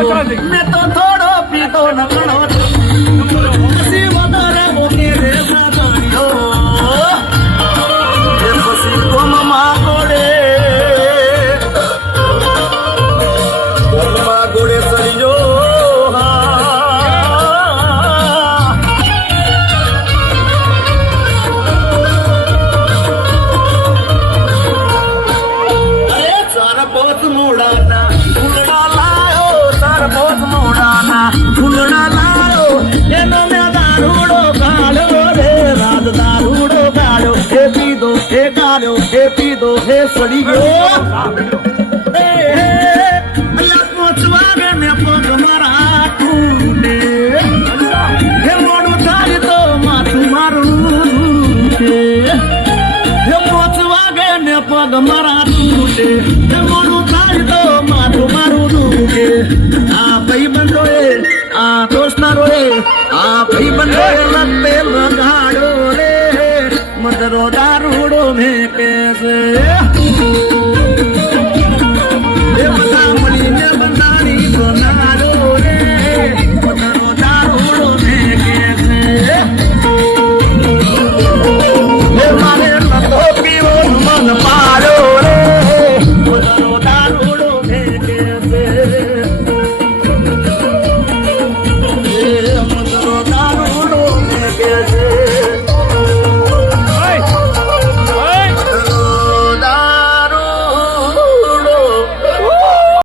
મેં તો થોડો પીધો ન ઘણો પછી વધારે મોટી રે સાધણીઓ એ પછી કોમમાં ગોળે સરીજો ફૂલડા લાયો એનો મેં દારૂડો ગાળ્યો રે રાત દારૂડો ગાળ્યો હે પીધો હે ગાળ્યો હે પીધો હે સડી ગયો